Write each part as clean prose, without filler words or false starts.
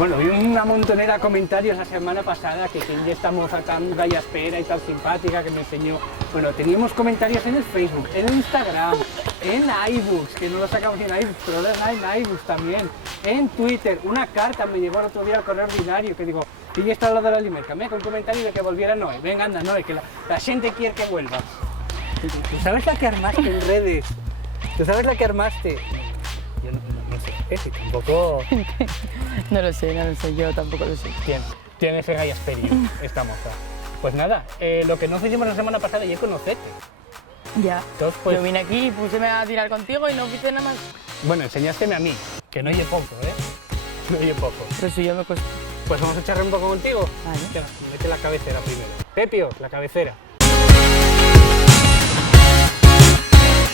Bueno, vi una montonera de comentarios la semana pasada que ya estamos tan galla espera y tan simpática que me enseñó. Bueno, teníamos comentarios en el Facebook, en el Instagram, en iBooks, que no lo sacamos ni en iBooks, pero en iBooks también, en Twitter. Una carta me llegó el otro día al correo ordinario que digo, y ya está al lado de la Limerca, me con un comentario de que volviera Noé. Venga, anda, Noé, que la gente quiere que vuelvas. ¿Tú sabes la que armaste en redes? ¿Tú sabes la que armaste? Yo no sé, sí, tampoco... No lo sé, yo tampoco lo sé. Tiene fe galla esperi, esta moza. Pues nada, lo que nos hicimos la semana pasada y es conocerte. Ya. Entonces, pues, yo vine aquí y puseme a tirar contigo y no hice nada más. bueno, enseñásteme a mí, que no oye poco, ¿eh? No oye poco. Pero si yo me cuesta. Pues vamos a echarle un poco contigo. Vale. Venga, mete la cabecera primero. Pepio, la cabecera.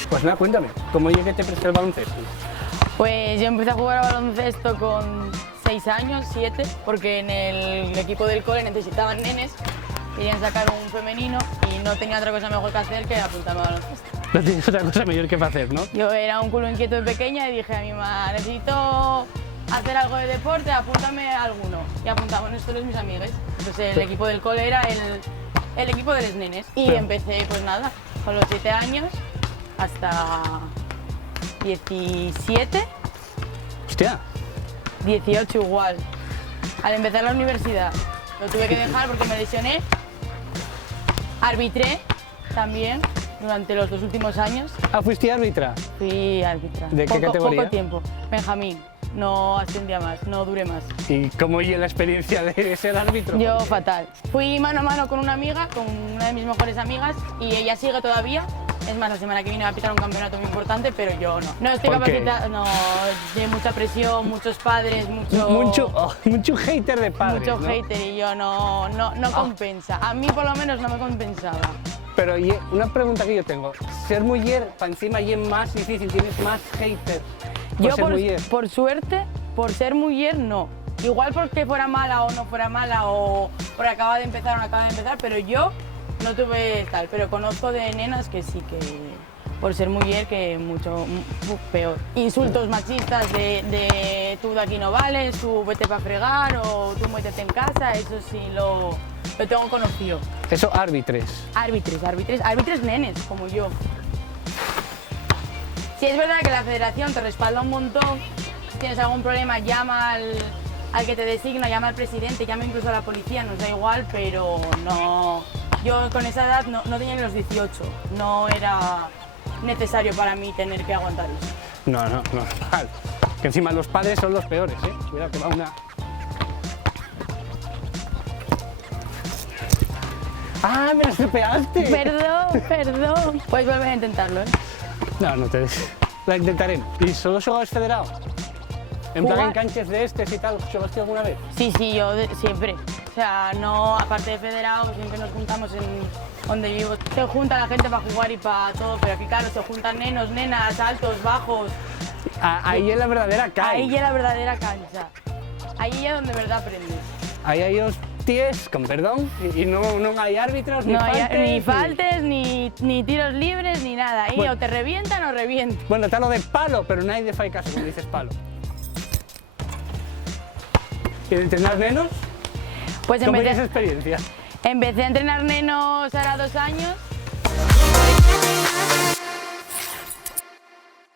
Pues nada, cuéntame, ¿cómo llegué te presté el baloncesto? Pues yo empecé a jugar a baloncesto con 6 años, 7, porque en el equipo del cole necesitaban nenes, querían sacar un femenino y no tenía otra cosa mejor que hacer que apuntarme a baloncesto. No tienes otra cosa mejor que hacer, ¿no? Yo era un culo inquieto de pequeña y dije a mi mamá, necesito hacer algo de deporte, apúntame a alguno. Y apuntamos nosotros mis amigos. Entonces el equipo del cole era el equipo de los nenes. Y Pero- empecé, pues nada, con los 7 años hasta 17, Hostia, 18 igual. Al empezar la universidad lo tuve que dejar porque me lesioné. Arbitré también durante los 2 últimos años. ¿fuiste árbitra? Fui árbitra. ¿De qué categoría? Poco tiempo. Benjamín. No ascendía más, no duré más. ¿Y cómo oye la experiencia de ser árbitro? Yo fatal. Fui mano a mano con una amiga, con una de mis mejores amigas, y ella sigue todavía. Es más, la semana que viene va a pitar un campeonato muy importante, pero yo no. No estoy ¿Por qué? capacitada, no, de mucha presión, muchos padres, Mucho hater de padres, mucho ¿no? hater y yo no compensa. A mí por lo menos no me compensaba. Pero y una pregunta que yo tengo, ser mujer, para encima y es más difícil, tienes más haters por Yo ser mujer. por suerte, por ser mujer, no. Igual porque fuera mala o no fuera mala o por acaba de empezar o no acaba de empezar, pero yo no tuve tal. Pero conozco de nenas que sí que por ser mujer que mucho peor. Insultos machistas de tú de aquí no vales, tú vete para fregar o tú métete en casa, eso sí lo tengo conocido. Eso, árbitres. Árbitres nenes, como yo. Sí, es verdad que la federación te respalda un montón. Si tienes algún problema, llama al que te designa, llama al presidente, llama incluso a la policía, nos da igual, pero no. Yo con esa edad no tenía ni los 18, no era necesario para mí tener que aguantar eso. No, normal. Que encima los padres son los peores, ¿eh? Cuidado que va una... ¡Ah, me la estropeaste! Perdón. Puedes volver a intentarlo, ¿eh? No te des. La intentaremos. ¿Y solo juegas federado? En plan Jugar- en canchas de estes y tal, ¿jugaste alguna vez? Sí, yo siempre. O sea, no, aparte de federado, siempre nos juntamos en donde vivo. Se junta la gente para jugar y para todo, pero aquí claro, se juntan nenos, nenas, altos, bajos. Ahí es la verdadera calle. Ahí ya la verdadera cancha. Ahí ya donde de verdad aprendes. Ahí hay hostias, con perdón, y no hay árbitros, ni No hay faltes. ni faltes, ni tiros libres, ni nada. Ahí Bueno. o te revientan o revientan. Bueno, está lo de palo, pero nadie de fai caso cuando dices palo. ¿Y de entrenar menos? Pues ¿Cómo es esa empecé, experiencia? empecé a entrenar nenos ahora 2 años.